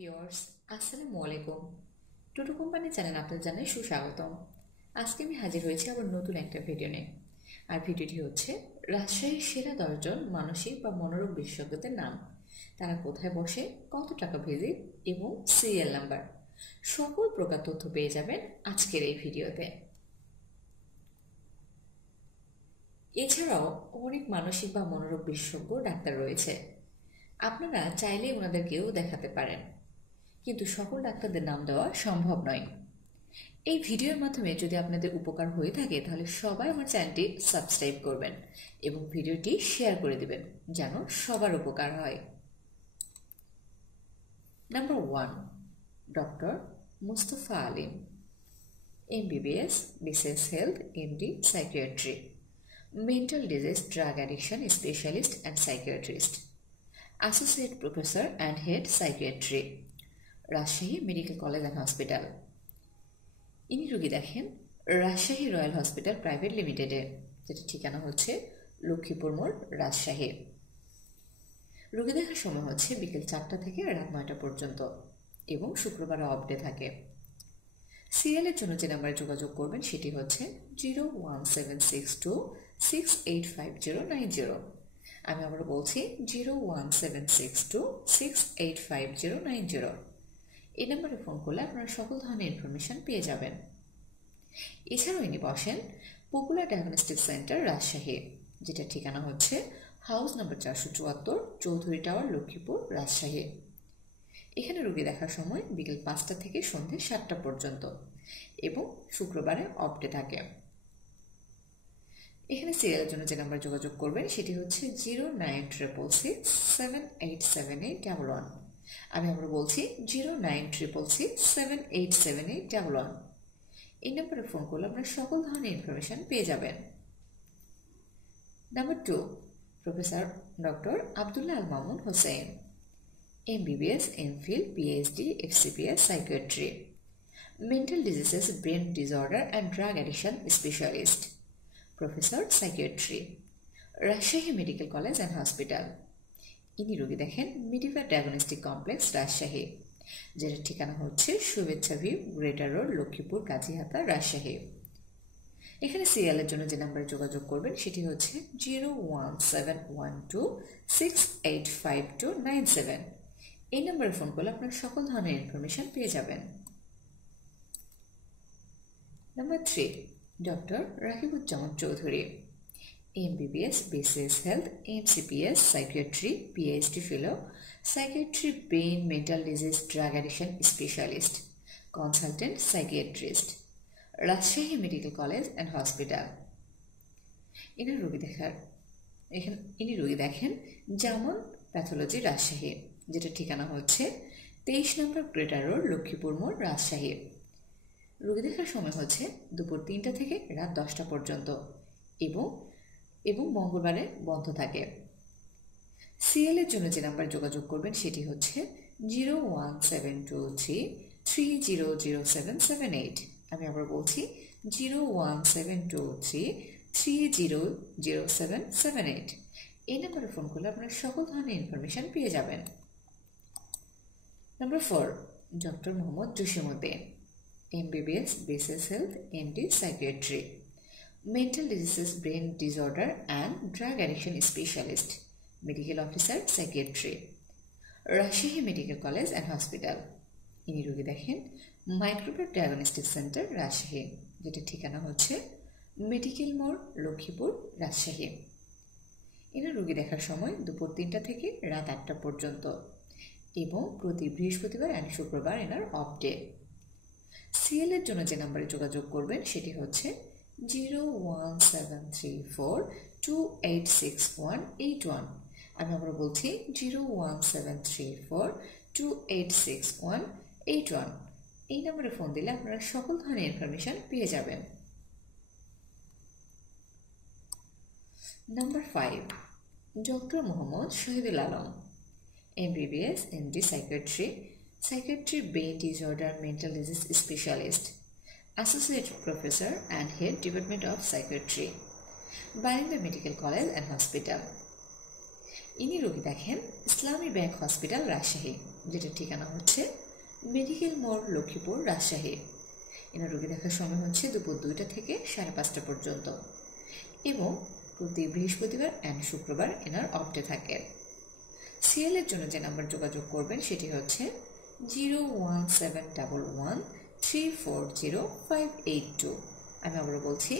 Viewers, আসসালামু আলাইকুম। টোটো company channel আপনাদের জানাই সুস্বাগতম। আজকে আমি হাজির হয়েছি আবার নতুন একটা ভিডিও নিয়ে। আর ভিডিওটি হচ্ছে রাজশাহীর সেরা 10 জন মানসিক বা মনোরোগ বিশেষজ্ঞদের নাম, তারা কোথায় বসে, কত টাকা ভিজিট এবং সিরিয়াল নাম্বার, সকল প্রকার তথ্য পেয়ে যাবেন আজকের এই ভিডিওতে। এছাড়াও অনেক মানসিক বা মনোরোগ বিশেষজ্ঞ ডাক্তার রয়েছে, আপনারা চাইলে ওনাদেরকেও দেখাতে পারেন, কিন্তু সকল ডাক্তারদের নাম দেওয়া সম্ভব নয়। এই ভিডিওর মাধ্যমে যদি আপনাদের উপকার হয়ে থাকে তাহলে সবাই আমার চ্যানেলটি সাবস্ক্রাইব করবেন এবং ভিডিওটি শেয়ার করে দিবেন যেন সবার উপকার হয়। Number 1, doctor Mustafa Alim, MBBS, BCS Health, MD, Psychiatry, Mental Disease Drug Addiction Specialist and Psychiatrist, Associate Professor and Head Psychiatry, Rajshahi medical college and hospital. ইনি রোগী দেখেন রাজশাহী রয়্যাল হসপিটাল প্রাইভেট লিমিটেডে, যেটা ঠিকানা হচ্ছে লক্ষ্মীপুর মোড়, রাজশাহী। রোগী দেখার সময় হচ্ছে বিকেল 4টা থেকে রাত 9টা পর্যন্ত এবং শুক্রবার অফ ডে থাকে। সিরিয়ালের জন্য যে নাম্বারে যোগাযোগ করবেন সেটি হচ্ছে 01762685090। আমি আবার বলছি 01762685090। এই নাম্বারে ফোন করলে আপনারা সকল ধরনের ইনফরমেশন পেয়ে যাবেন। এছাড়াও ইনি বসেন পপুলার ডায়াগনস্টিক সেন্টার রাজশাহী, যেটা ঠিকানা হচ্ছে house number 474, Chowdhury tower, Lakshmipur, Rajshahi. এখানে রোগী দেখার সময় বিকেল 5টা থেকে সন্ধ্যে 7টা পর্যন্ত এবং শুক্রবারে অফ ডে থাকে। এখানে সিরিয়ালের জন্য যে নাম্বার যোগাযোগ করবেন সেটি হচ্ছে 09666787811। আমি আবার বলছি 09666787811। এই নাম্বারে ফোন করলে আপনারা সকল ধরনের ইনফরমেশন পেয়ে যাবেন। Number 2, professor doctor Abdullah Al Mamun Hossain, MBBS, MPhil, PhD, FCPS, Psychiatry, Mental Diseases, Brain Disorder and Drug Addiction Specialist, Professor, Psychiatry, Rajshahi medical college and hospital. ইনি রোগী দেখেন মিডিভার ডায়াগনস্টিক কমপ্লেক্স, রাজশাহী, যেটা ঠিকানা হচ্ছে Shubhechha view, greater road, Laxmipur, Kazihata, Rajshahi. এখানে সিরিয়ালের জন্য যে নাম্বারে যোগাযোগ করবেন সেটি হচ্ছে 01712685297। এই নাম্বারে ফোন করলে আপনার সকল ধরনের ইনফরমেশন পেয়ে যাবেন। Number 3, doctor Rakibuzzaman Chowdhury, MBBS, BCS Health, MCPS, Psychiatry, PhD Fellow, Psychiatry, Brain, Mental Disease, Drug Addiction Specialist, Consultant Psychiatrist, Rajshahi medical college and hospital. ইনি রোগী দেখেন জামন প্যাথোলজি, রাজশাহী, যেটা ঠিকানা হচ্ছে 23 নম্বর গ্রেটার রোড, লক্ষ্মীপুর মোড়, রাজশাহী। রোগী দেখার সময় হচ্ছে দুপুর 3টা থেকে রাত 10টা পর্যন্ত এবং মঙ্গলবারে বন্ধ থাকে। সিএলের জন্য যে নাম্বারে যোগাযোগ করবেন সেটি হচ্ছে 01723300778। আমি আবার বলছি 01723300778। এই নাম্বারে ফোন করলে আপনারা সকল ধরনের ইনফরমেশন পেয়ে যাবেন। Number 4, doctor Mohammad Jasimuddin, MBBS, BCS Health, MD, Psychiatry, Mental Diseases, Brain Disorder and Drug Addiction Specialist, Medical Officer, Psychiatry, Rajshahi medical college and hospital. ইনি রোগী দেখেন মাইক্রোবার ডায়াগনস্টিক সেন্টার, রাজশাহী, যেটা ঠিকানা হচ্ছে মেডিকেল মোড়, লক্ষ্মীপুর, রাজশাহী। এনার রোগী দেখার সময় দুপুর 3টা থেকে রাত 8টা পর্যন্ত এবং প্রতি বৃহস্পতিবার অ্যান্ড শুক্রবার এনার অফ ডে। সিএলের জন্য যে নাম্বারে যোগাযোগ করবেন সেটি হচ্ছে 01734286181। আমি আবার বলছি 01734286181। এই নাম্বারে ফোন দিলে আপনারা সকল ধরনের ইনফরমেশন পেয়ে যাবেন। Number 5, doctor Mohammad Shahidul Alam, MBBS, MD, Psychiatry, Brain Disorder, Mental Disease Specialist, Associate Professor and Head Department of Psychiatry, Barinda Medical College and Hospital। ইনি রোগী দেখেন ইসলামী ব্যাংক হসপিটাল, রাজশাহী, যেটা ঠিকানা হচ্ছে মেডিকেল মোড়, লক্ষ্মীপুর, রাজশাহী। এনার রোগী দেখার সময় হচ্ছে দুপুর 2টা থেকে 5:30 পর্যন্ত এবং প্রতি বৃহস্পতিবার অ্যান্ড শুক্রবার এনার অফ ডে থাকে। সিএল এর জন্য যে নাম্বার যোগাযোগ করবেন সেটি হচ্ছে 01711340582। আমি আবারও বলছি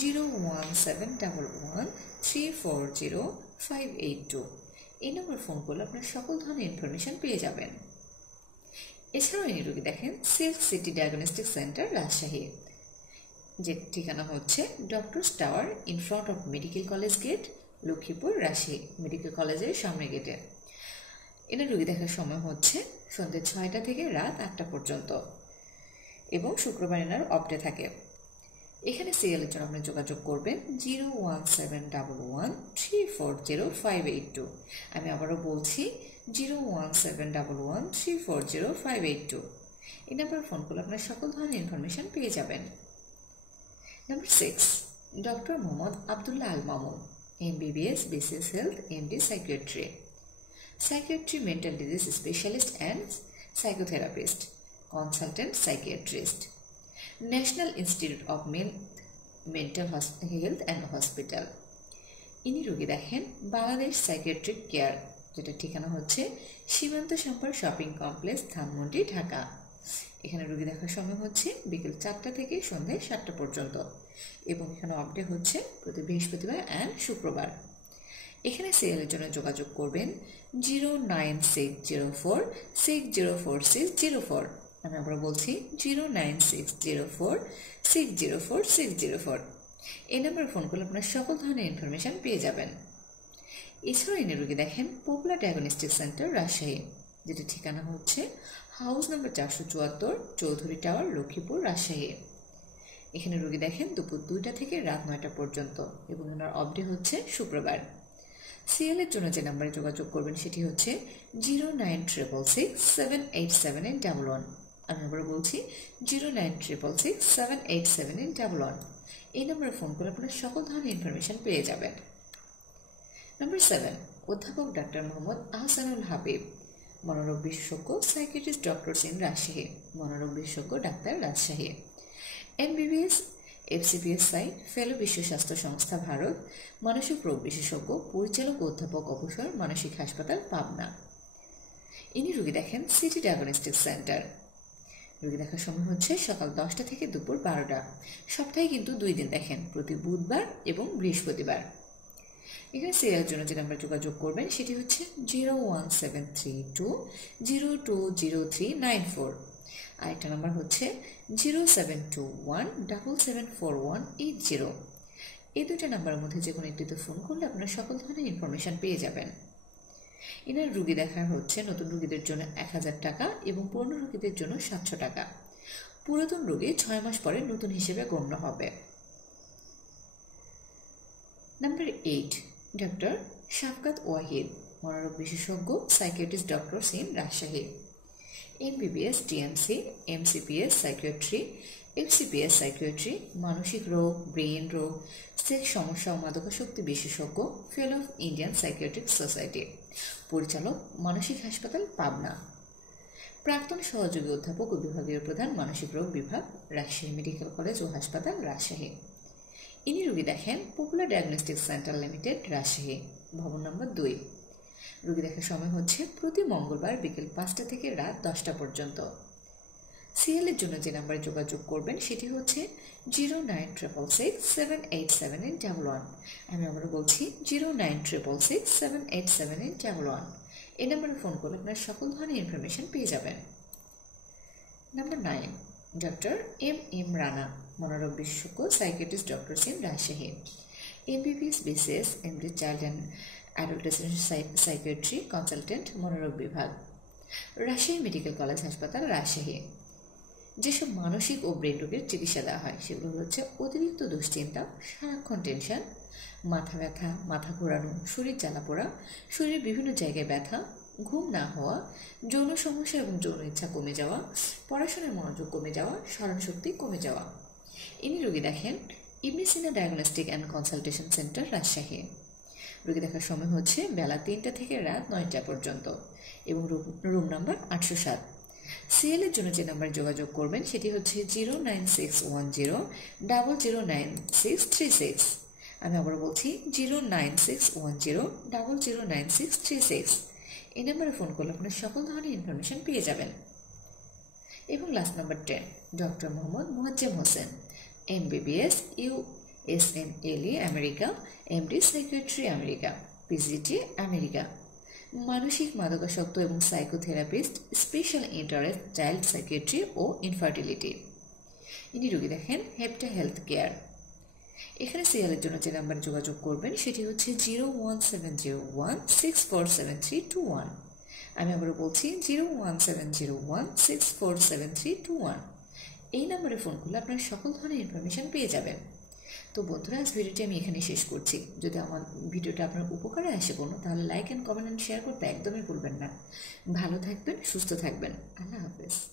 01711340582। এই নম্বর ফোন করলে আপনার সকল ধরনের ইনফরমেশন পেয়ে যাবেন। এছাড়াও এই রোগী দেখেন silk city diagnostic centre, Rajshahi, যে ঠিকানা হচ্ছে doctors tower in front of medical college gate, Lakshmipur, Rajshahi. Medical কলেজের সামনে গেটে। এনার রোগী দেখার সময় হচ্ছে সন্ধ্যে 6টা থেকে রাত 8টা পর্যন্ত এবং শুক্রবার এনার অফ ডে থাকে। এখানে সিএল এর জন্য আপনি যোগাযোগ করবেন 01711340582। আমি আবারও বলছি 01711340582। এই নাম্বারে ফোন করলে আপনার সকল ধরনের ইনফরমেশন পেয়ে যাবেন। Number 6, doctor Mohammad Abdullah Al Mamun, MBBS, BCS Health, MD, Psychiatry, Mental Disease Specialist and Psychotherapist, Consultant Psychiatrist, National Institute of Mental Health and Hospital। ইনি রোগী দেখেন বাংলাদেশ সাইকিয়াট্রিক কেয়ার, যেটা ঠিকানা হচ্ছে সীমান্ত সম্পর্ক শপিং কমপ্লেক্স, ধানমন্ডি, ঢাকা। এখানে রোগী দেখার সময় হচ্ছে বিকেল 4টা থেকে সন্ধ্যে 7টা পর্যন্ত এবং এখানে অফ ডে হচ্ছে প্রতি বৃহস্পতিবার অ্যান্ড শুক্রবার। এখানে সিএল এর জন্য যোগাযোগ করবেন 09604604604। আমি আবার বলছি 09604604604। এই নাম্বারে ফোন করলে আপনার সকল ধরনের ইনফরমেশন পেয়ে যাবেন। এছাড়াও এনে রোগী দেখেন পপুলার ডায়াগনস্টিক সেন্টার, রাজশাহী, যেটা ঠিকানা হচ্ছে house number 474, Chowdhury tower, Lakshmipur, Rajshahi. এখানে রোগী দেখেন দুপুর 2টা থেকে রাত 9টা পর্যন্ত এবং ওনার অফ ডে হচ্ছে শুক্রবার। সিএল এর জন্য যে নাম্বারে যোগাযোগ করবেন সেটি হচ্ছে 09666787811। আমি আবার বলছি 09666787811। এই নাম্বারে ফোন করে আপনার সকল ধরনের ইনফরমেশন পেয়ে যাবেন। নাম্বার 7, অধ্যাপক ডাক্তার মোহাম্মদ আহসানুল হাবিব, মনোরোগ বিশেষজ্ঞ, সাইকিয়াট্রিস্ট, ডক্টর ইন রাজশাহী, মনোরোগ বিশেষজ্ঞ, ডাক্তার, রাজশাহী। MBBS, FCPS সাইট, ফেলো বিশ্ব স্বাস্থ্য সংস্থা, ভারত, মানসিক রোগ বিশেষজ্ঞ, পরিচালক, অধ্যাপক অবসর, মানসিক হাসপাতাল, পাবনা। ইনি রোগী দেখেন সিটি ডায়াগনস্টিক সেন্টার। রোগী দেখার সময় হচ্ছে সকাল 10টা থেকে দুপুর 12টা। সপ্তাহে কিন্তু 2 দিন দেখেন, প্রতি বুধবার এবং বৃহস্পতিবার। এখানে সিরিয়াল জন্য যে নাম্বার যোগাযোগ করবেন সেটি হচ্ছে 01732020394। আরেকটা নাম্বার হচ্ছে 0721774180। এই দুইটা নাম্বারের মধ্যে যে কোনো একটিতে ফোন করলে আপনারা সকল ধরনের ইনফরমেশন পেয়ে যাবেন। এনার রুগী দেখার হচ্ছে নতুন রুগীদের জন্য 1000 টাকা এবং পুরনো রুগীদের জন্য 700 টাকা। পুরাতন রোগী 6 মাস পরে নতুন হিসেবে গণ্য হবে। নাম্বার 8, ডক্টর শাফকাত ওয়াহিদ, মনোরোগ বিশেষজ্ঞ, psychiatrist, doctor in Rajshahi. MBBS, DMC, MCPS psychiatry, FCPS psychiatry, মানসিক রোগ, ব্রেন রোগ, সেক্স সমস্যা ও মাদকাসক্তি বিশেষজ্ঞ, ফেলো অফ ইন্ডিয়ান সাইকিয়াট্রিক সোসাইটি, পরিচালক, মানসিক হাসপাতাল, পাবনা। প্রাক্তন সহযোগী অধ্যাপক ও বিভাগীয় প্রধান, মানসিক রোগ বিভাগ, রাজশাহী মেডিকেল কলেজ ও হাসপাতাল, রাজশাহী। ইনি রোগী দেখেন popular diagnostic centre limited, Rajshahi, ভবন নম্বর 2। রোগী দেখার সময় হচ্ছে প্রতি মঙ্গলবার বিকেল 5টা থেকে রাত 10টা পর্যন্ত। সিএল এর জন্য যে নাম্বারে যোগাযোগ করবেন সেটি হচ্ছে 09666787811। আমি আবারও বলছি 09666787811। এই নাম্বারে ফোন করলে আপনার সকল ধরনের ইনফরমেশন পেয়ে যাবেন। নাম্বার 9, ডক্টর M রানা, মনোরোগ বিশেষজ্ঞ, psychiatrist, doctor in Rajshahi. MBBS, BCS, MD, child and adult psychiatry, consultant, মনোরোগ বিভাগ, রাজশাহী মেডিকেল কলেজ হাসপাতাল, রাজশাহী। যেসব মানসিক ও ব্রেন রোগের চিকিৎসা দেওয়া হয় সেগুলো হচ্ছে অতিরিক্ত দুশ্চিন্তা, সারাক্ষণ টেনশন, মাথা ব্যথা, মাথা ঘোরানো, শরীর জ্বালাপোড়া, শরীরের বিভিন্ন জায়গায় ব্যথা, ঘুম না হওয়া, যৌন সমস্যা এবং যৌন ইচ্ছা কমে যাওয়া, পড়াশোনায় মনোযোগ কমে যাওয়া, স্মরণশক্তি কমে যাওয়া। ইনি রোগী দেখেন Ibn Sina diagnostic and consultation centre, Rajshahi. রোগী দেখার সময় হচ্ছে বেলা 3টা থেকে রাত 9টা পর্যন্ত এবং রুম নাম্বার 807। সিএল এর জন্য যে নাম্বারে যোগাযোগ করবেন সেটি হচ্ছে 09610009636। আমি আবার বলছি 09610009636। এই নাম্বারে ফোন করলে আপনার সকল ধরনের ইনফরমেশন পেয়ে যাবেন। এবং last number 10, doctor Mohammad Muazzem Hossain, MBBS USMLE America, MD psychiatry America, PGT America, মানসিক মাদকাসক্ত এবং psychotherapist, special interest child psychiatry ও ইনফার্টিলিটি। ইনি রোগী দেখেন হেপটা হেলথ কেয়ার। এখানে সিএলের জন্য যে নাম্বারে যোগাযোগ করবেন সেটি হচ্ছে 01701647321। আমি আবারও বলছি 01701647321। এই নাম্বারে ফোন করলে আপনার সকল ধরনের ইনফরমেশন পেয়ে যাবেন। তো বন্ধুরা, আজ ভিডিওটি আমি এখানে শেষ করছি। যদি আমার ভিডিওটা আপনার উপকারে আসে কোনো, তাহলে like and comment and share করতে একদমই ভুলবেন না। ভালো থাকবেন, সুস্থ থাকবেন। আল্লাহ হাফেজ।